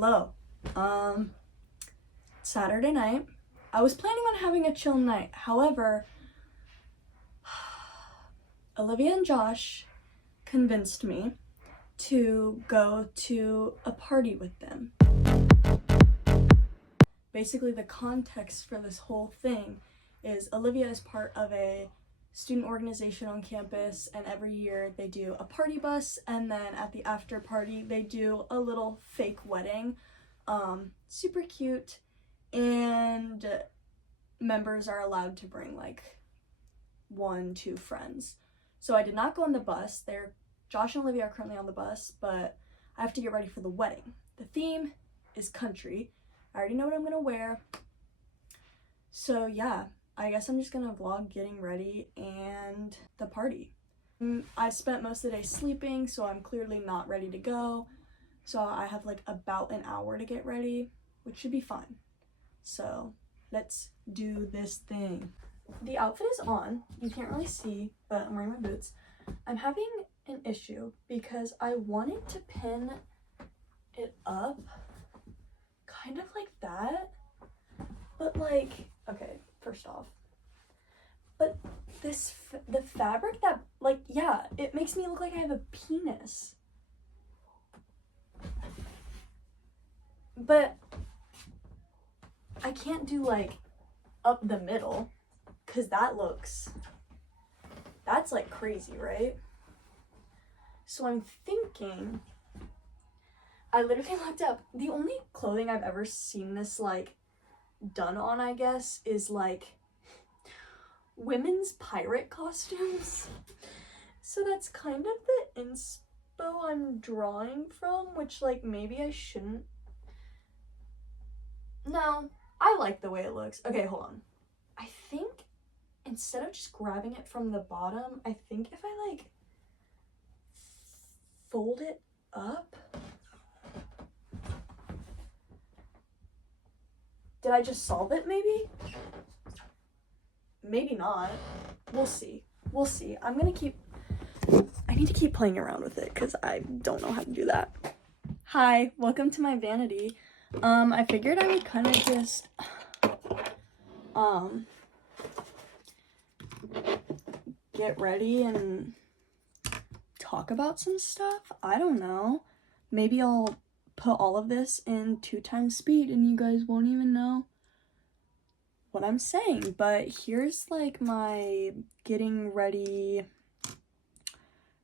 Hello. Um, Saturday night. I was planning on having a chill night. However, Olivia and Josh convinced me to go to a party with them. Basically, the context for this whole thing is Olivia is part of a student organization on campus, and every year they do a party bus, and then at the after party they do a little fake wedding. Super cute, and members are allowed to bring like 1-2 friends. So I did not go on the bus. Josh and Olivia are currently on the bus, but I have to get ready for the wedding. The theme is country. I already know what I'm gonna wear. So yeah, I guess I'm just gonna vlog getting ready and the party. I spent most of the day sleeping, so I'm clearly not ready to go. So I have like about an hour to get ready, which should be fine. So let's do this thing. The outfit is on. You can't really see, but I'm wearing my boots. I'm having an issue because I wanted to pin it up kind of like that, but like, okay, first off, but the fabric that, like, yeah, it makes me look like I have a penis. But I can't do like up the middle, because that's like crazy, right? So I'm thinking, I literally looked up, the only clothing I've ever seen this like done on, I guess, is like women's pirate costumes. So that's kind of the inspo I'm drawing from, which like maybe I shouldn't. No, I like the way it looks. Okay, hold on. I think instead of just grabbing it from the bottom, I think if I like fold it up. Did I just solve it maybe? Maybe not. We'll see. We'll see. I need to keep playing around with it because I don't know how to do that. Hi, welcome to my vanity. I figured I would kind of just get ready and talk about some stuff. I don't know. Maybe I'll put all of this in 2 times speed and you guys won't even know what I'm saying. But here's like my getting ready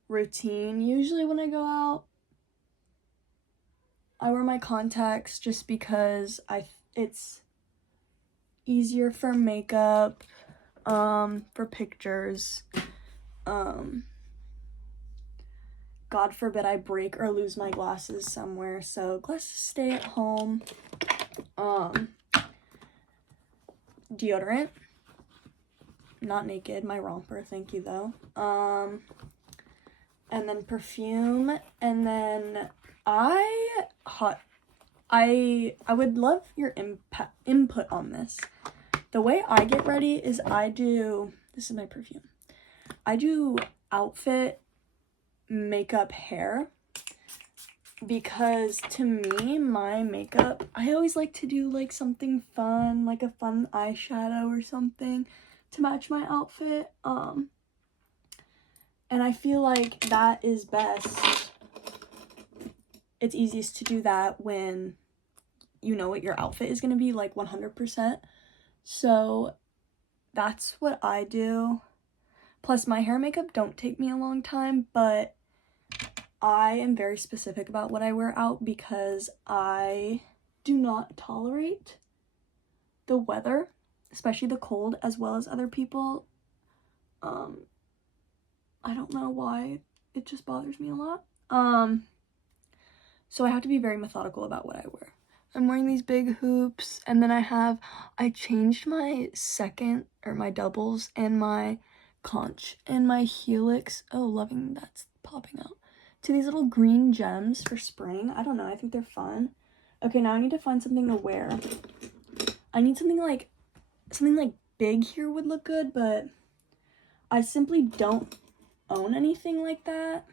routine. Usually when I go out, I wear my contacts just because it's easier for makeup, for pictures. God forbid I break or lose my glasses somewhere, so glasses stay at home. Deodorant. Not naked, my romper, thank you though. And then perfume, and then I would love your input on this. The way I get ready is this is my perfume. I do outfit, makeup, hair, because to me, my makeup, I always like to do like something fun, like a fun eyeshadow or something to match my outfit. And I feel like that is best. It's easiest to do that when you know what your outfit is gonna be, like 100%. So that's what I do. Plus my hair and makeup don't take me a long time, but I am very specific about what I wear out because I do not tolerate the weather, especially the cold, as well as other people. I don't know why, it just bothers me a lot. So I have to be very methodical about what I wear. I'm wearing these big hoops, and then I changed my my doubles and my conch and my helix. Oh, loving that's popping out. To these little green gems for spring. I don't know, I think they're fun. Okay, now I need to find something to wear. I need something like big here would look good, but I simply don't own anything like that.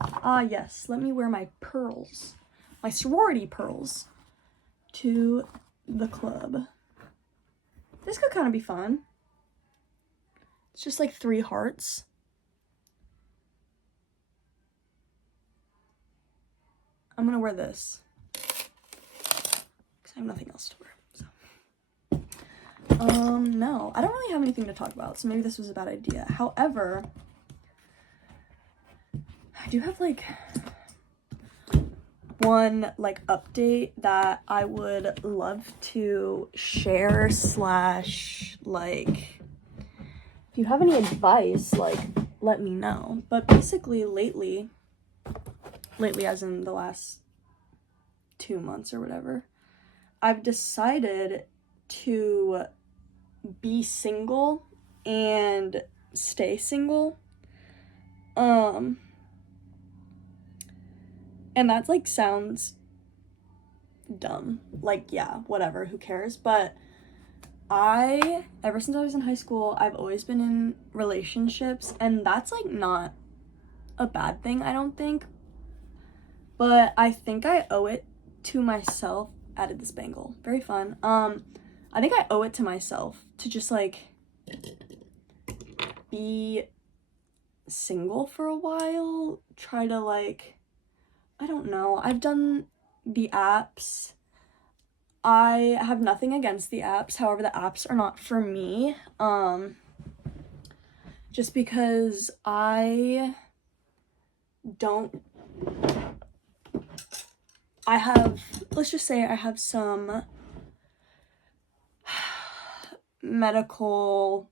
Ah, yes, let me wear my pearls, my sorority pearls, to the club. This could kind of be fun. It's just like 3 hearts. I'm gonna wear this because I have nothing else to wear. So, no, I don't really have anything to talk about, so maybe this was a bad idea. However, I do have like one like update that I would love to share / like, if you have any advice, like, let me know. But basically lately as in the last 2 months or whatever, I've decided to be single and stay single. And that like sounds dumb. Like, yeah, whatever, who cares? But ever since I was in high school, I've always been in relationships, and that's like not a bad thing, I don't think. But I think I owe it to myself. Added this bangle. Very fun. I think I owe it to myself to just like be single for a while. Try to like, I don't know. I've done the apps. I have nothing against the apps. However, the apps are not for me. Just because let's just say I have some medical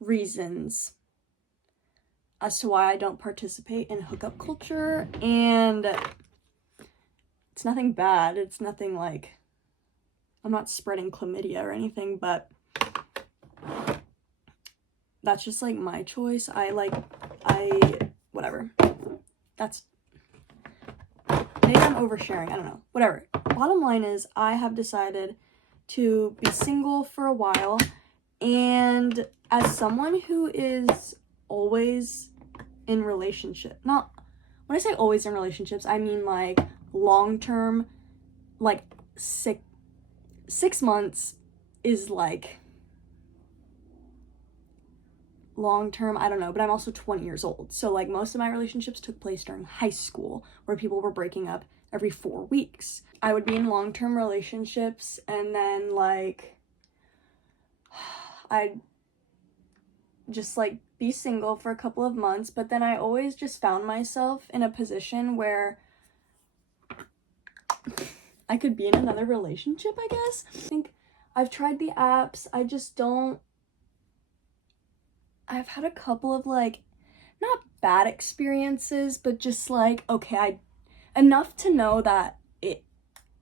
reasons as to why I don't participate in hookup culture, and it's nothing bad. It's nothing like, I'm not spreading chlamydia or anything, but that's just like my choice. Whatever. Maybe I'm oversharing, I don't know. Whatever. Bottom line is, I have decided to be single for a while, and as someone who is always in relationship, not, when I say always in relationships, I mean like long-term, like 6 months is like long-term, I don't know, but I'm also 20 years old. So like most of my relationships took place during high school, where people were breaking up every 4 weeks. I would be in long-term relationships, and then like I'd just like be single for a couple of months, but then I always just found myself in a position where I could be in another relationship, I guess. I think I've tried the apps. I've had a couple of like, not bad experiences, but just like, okay, enough to know that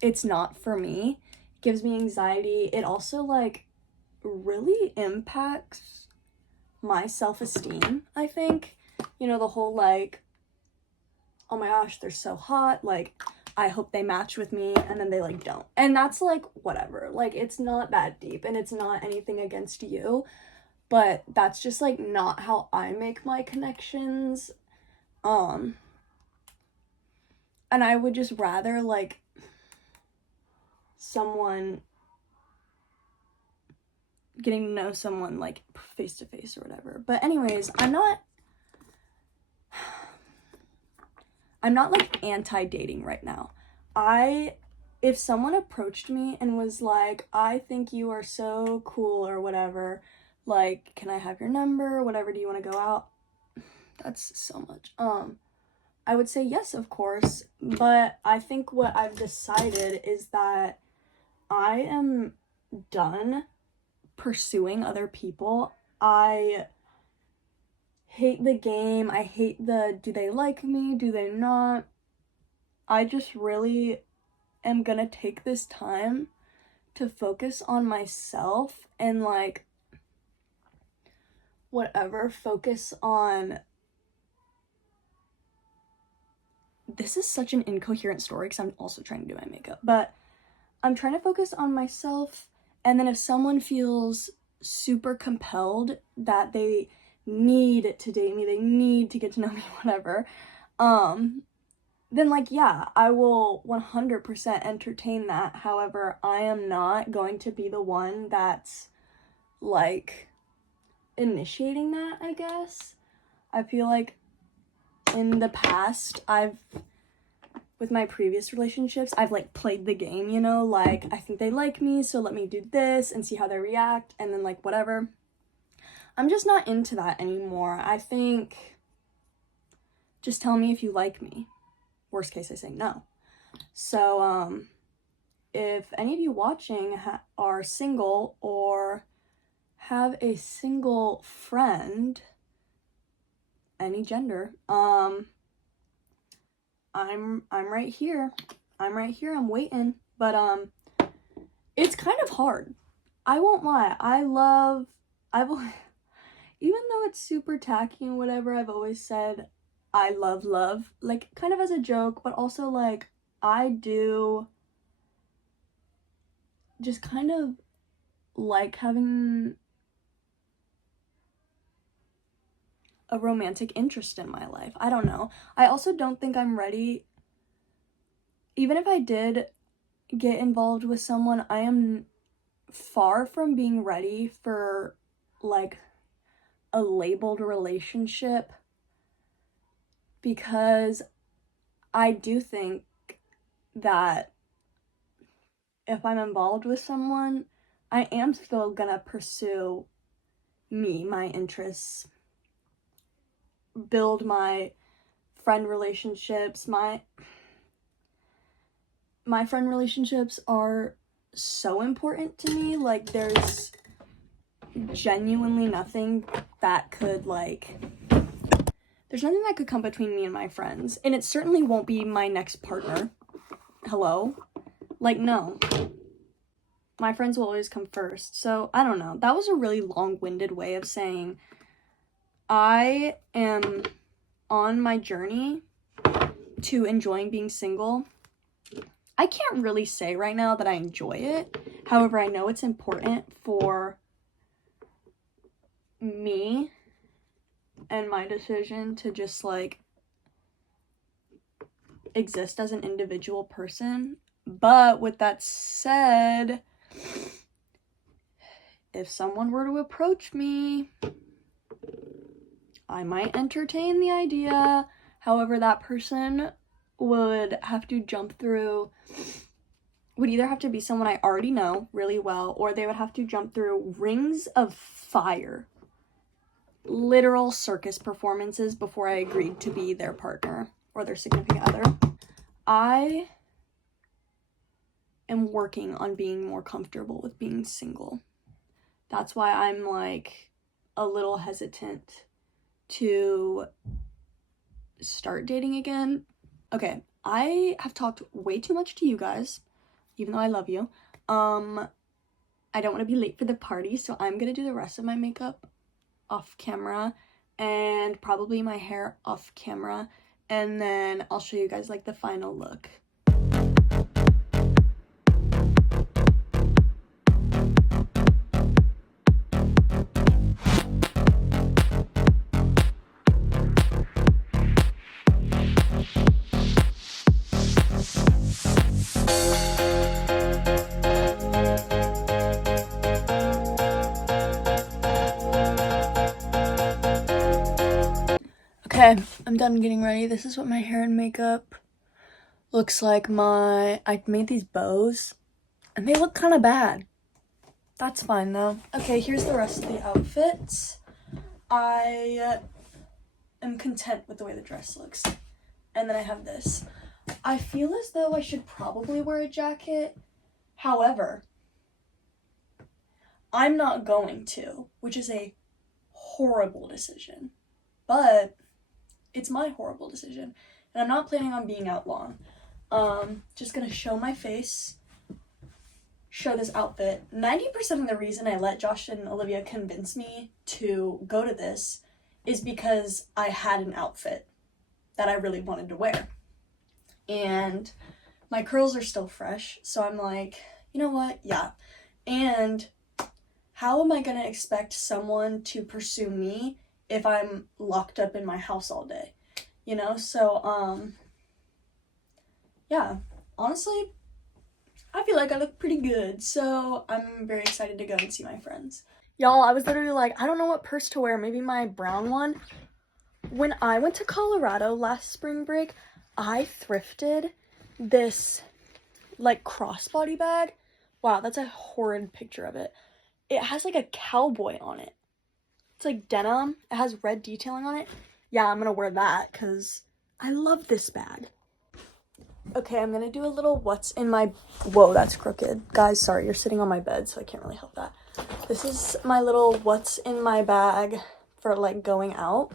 it's not for me. It gives me anxiety. It also like really impacts my self-esteem, I think. You know, the whole like, oh my gosh, they're so hot, like I hope they match with me, and then they like don't. And that's like, whatever, like it's not that deep, and it's not anything against you, but that's just like not how I make my connections. And I would just rather like getting to know someone like face to face or whatever. But anyways, I'm not like anti-dating right now. If someone approached me and was like, I think you are so cool or whatever, like, can I have your number, whatever, do you want to go out? That's so much. I would say yes, of course, but I think what I've decided is that I am done pursuing other people. I hate the game. I hate do they like me? Do they not? I just really am gonna take this time to focus on myself and like whatever, focus on, this is such an incoherent story because I'm also trying to do my makeup, but I'm trying to focus on myself. And then if someone feels super compelled that they need to date me, they need to get to know me, whatever, then like, yeah, I will 100% entertain that. However, I am not going to be the one that's like initiating that, I guess. I feel like in the past, with my previous relationships, I've like played the game, you know, like I think they like me, so let me do this and see how they react, and then like whatever. I'm just not into that anymore. I think just tell me if you like me. Worst case, I say no. So, if any of you watching are single or have a single friend, any gender, I'm right here. I'm waiting. But it's kind of hard. I won't lie. Even though it's super tacky and whatever, I've always said I love, like kind of as a joke, but also like I do just kind of like having a romantic interest in my life. I don't know. I also don't think I'm ready. Even if I did get involved with someone, I am far from being ready for like a labeled relationship, because I do think that if I'm involved with someone, I am still gonna pursue me, my interests, build my friend relationships. My friend relationships are so important to me. Like, there's genuinely nothing that could there's nothing that could come between me and my friends, and it certainly won't be my next partner. Hello? Like, no. My friends will always come first. So, I don't know. That was a really long-winded way of saying I am on my journey to enjoying being single. I can't really say right now that I enjoy it. However, I know it's important for me and my decision to just like exist as an individual person. But with that said, if someone were to approach me, I might entertain the idea. However, that person would either have to be someone I already know really well, or they would have to jump through rings of fire, literal circus performances, before I agreed to be their partner or their significant other. I am working on being more comfortable with being single. That's why I'm like a little hesitant to start dating again. Okay, I have talked way too much to you guys, even though I love you. I don't want to be late for the party, so I'm gonna do the rest of my makeup off camera and probably my hair off camera, and then I'll show you guys like the final look. Okay, I'm done getting ready. This is what my hair and makeup looks like. I made these bows, and they look kind of bad. That's fine, though. Okay, here's the rest of the outfit. I am content with the way the dress looks. And then I have this. I feel as though I should probably wear a jacket. However, I'm not going to, which is a horrible decision. But it's my horrible decision, and I'm not planning on being out long. Just gonna show my face, show this outfit. 90% of the reason I let Josh and Olivia convince me to go to this is because I had an outfit that I really wanted to wear. And my curls are still fresh, so I'm like, you know what? Yeah. And how am I gonna expect someone to pursue me if I'm locked up in my house all day? you know? So, yeah, honestly, I feel like I look pretty good, so I'm very excited to go and see my friends. Y'all, I was literally like, I don't know what purse to wear, maybe my brown one. When I went to Colorado last spring break, I thrifted this, like, crossbody bag. Wow, that's a horrid picture of it. It has, like, a cowboy on it. It's, like, denim. It has red detailing on it. Yeah, I'm gonna wear that, because I love this bag. Okay, I'm gonna do a little what's in my... Whoa, that's crooked. Guys, sorry, you're sitting on my bed, so I can't really help that. This is my little what's in my bag for, like, going out.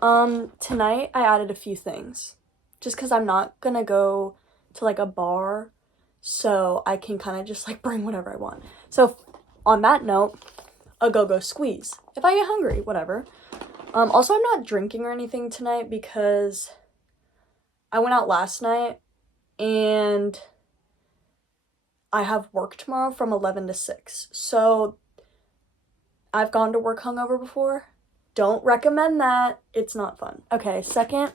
Tonight I added a few things. Just because I'm not gonna go to, like, a bar, so I can kind of just, like, bring whatever I want. So, on that note, a go-go squeeze. If I get hungry, whatever. Also, I'm not drinking or anything tonight because I went out last night and I have work tomorrow from 11 to 6. So, I've gone to work hungover before. Don't recommend that. It's not fun. Okay, second,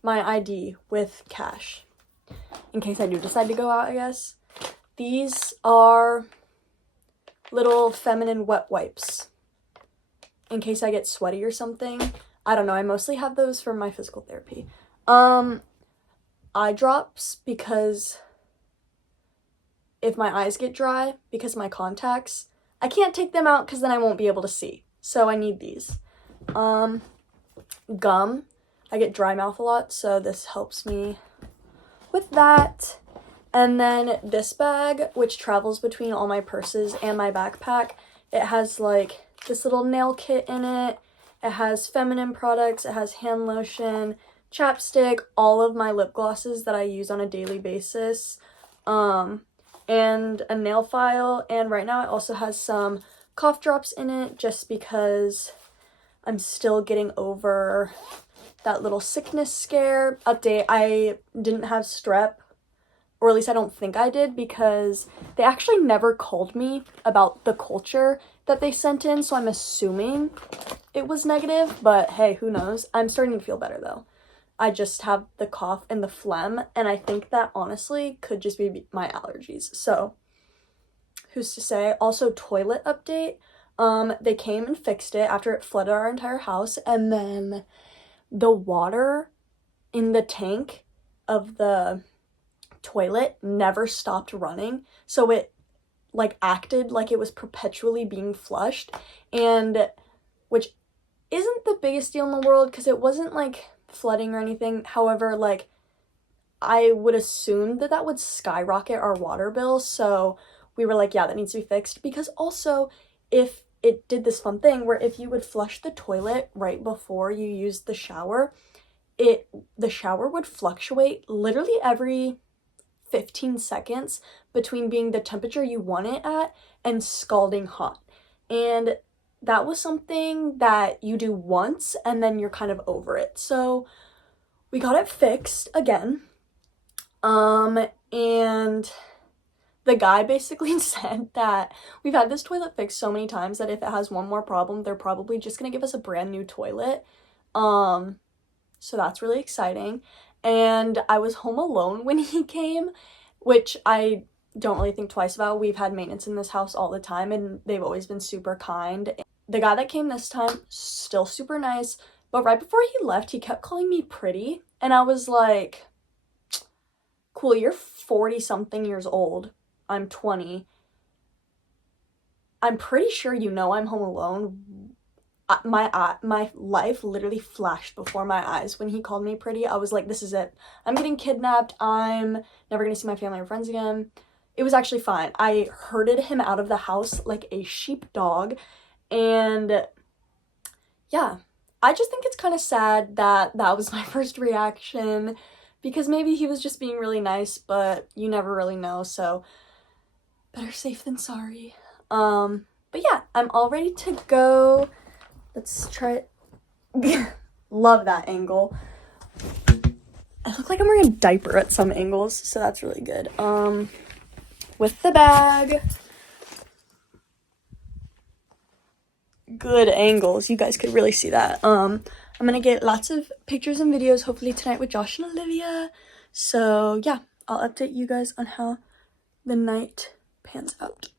my ID with cash. In case I do decide to go out, I guess. These are little feminine wet wipes. In case I get sweaty or something. I don't know, I mostly have those for my physical therapy. Eye drops, because if my eyes get dry, because of my contacts, I can't take them out because then I won't be able to see. So I need these. Gum. I get dry mouth a lot, so this helps me with that. And then this bag, which travels between all my purses and my backpack, it has like this little nail kit in it. It has feminine products. It has hand lotion, chapstick, all of my lip glosses that I use on a daily basis, and a nail file. And right now it also has some cough drops in it just because I'm still getting over that little sickness scare. Update, I didn't have strep, or at least I don't think I did, because they actually never called me about the culture that they sent in, so I'm assuming it was negative, but hey, who knows? I'm starting to feel better though. I just have the cough and the phlegm, and I think that honestly could just be my allergies, so who's to say? Also, toilet update. They came and fixed it after it flooded our entire house, and then the water in the tank of the toilet never stopped running, so it like acted like it was perpetually being flushed, and which isn't the biggest deal in the world because it wasn't like flooding or anything. However, like I would assume that that would skyrocket our water bill, so we were like, yeah, that needs to be fixed. Because also, if it did this fun thing where if you would flush the toilet right before you used the shower, the shower would fluctuate literally every 15 seconds between being the temperature you want it at and scalding hot. And that was something that you do once and then you're kind of over it. So we got it fixed again. And the guy basically said that we've had this toilet fixed so many times that if it has one more problem, they're probably just gonna give us a brand new toilet. So that's really exciting. And I was home alone when he came, which I don't really think twice about. We've had maintenance in this house all the time, and they've always been super kind. The guy that came this time, still super nice, but right before he left, he kept calling me pretty, and I was like, cool, you're 40-something years old. I'm 20. I'm pretty sure you know I'm home alone. My life literally flashed before my eyes when he called me pretty. I was like, this is it. I'm getting kidnapped. I'm never gonna see my family or friends again. It was actually fine. I herded him out of the house like a sheepdog. And yeah, I just think it's kind of sad that that was my first reaction, because maybe he was just being really nice, but you never really know, so better safe than sorry. But yeah, I'm all ready to go. Let's try it. Love that angle. I look like I'm wearing a diaper at some angles, so that's really good. With the bag. Good angles. You guys could really see that. I'm gonna get lots of pictures and videos hopefully tonight with Josh and Olivia. So yeah, I'll update you guys on how the night pans out.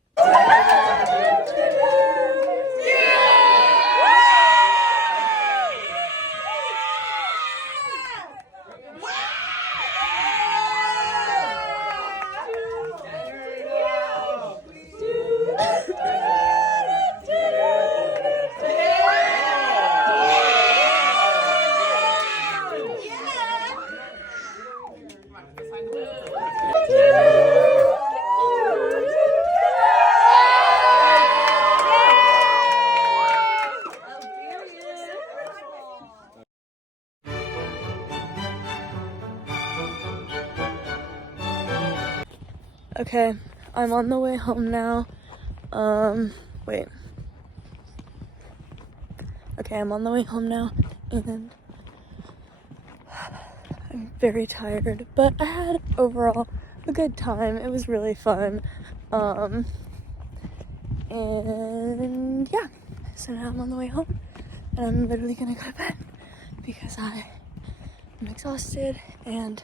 Okay, I'm on the way home now. Wait. Okay, I'm on the way home now, and I'm very tired, but I had overall a good time. It was really fun. And yeah, so now I'm on the way home, and I'm literally gonna go to bed because I'm exhausted and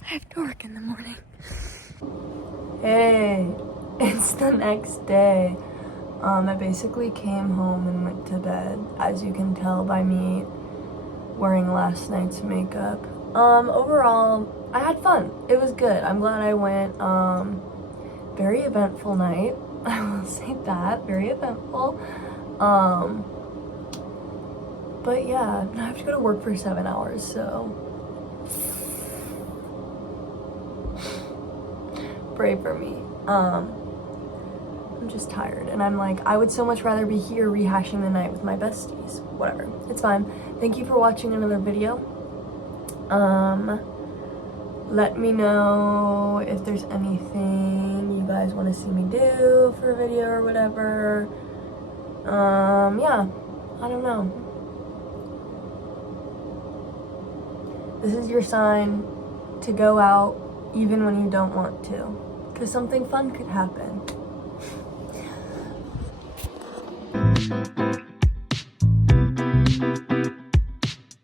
I have to work in the morning. Hey, it's the next day. I basically came home and went to bed, as you can tell by me wearing last night's makeup. Overall, I had fun. It was good. I'm glad I went. Very eventful night. I will say that. Very eventful. But yeah, I have to go to work for 7 hours, so pray for me. I'm just tired, and I'm like, I would so much rather be here rehashing the night with my besties. Whatever, it's fine. Thank you for watching another video. Let me know if there's anything you guys want to see me do for a video or whatever. Yeah, I don't know. This is your sign to go out even when you don't want to, because something fun could happen.